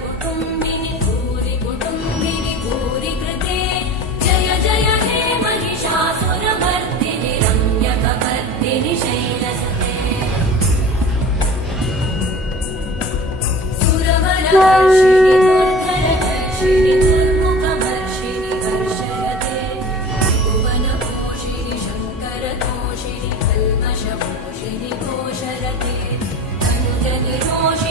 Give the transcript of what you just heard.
कुटुम्बिनि भूरि कुटुम्बिनि भूरि कृते जय जय हे महिषासुरमर्दिनि रम्यकपर्दिनि शैलसुते सुरवरवर्षिणि दुर्धरवर्षिणि दुर्मुखवर्षिणि वर्षयते भुवनपोषिणि शङ्करतोषिणि कल्मषपोषिणि घोषरते तनुजनिरोषिणि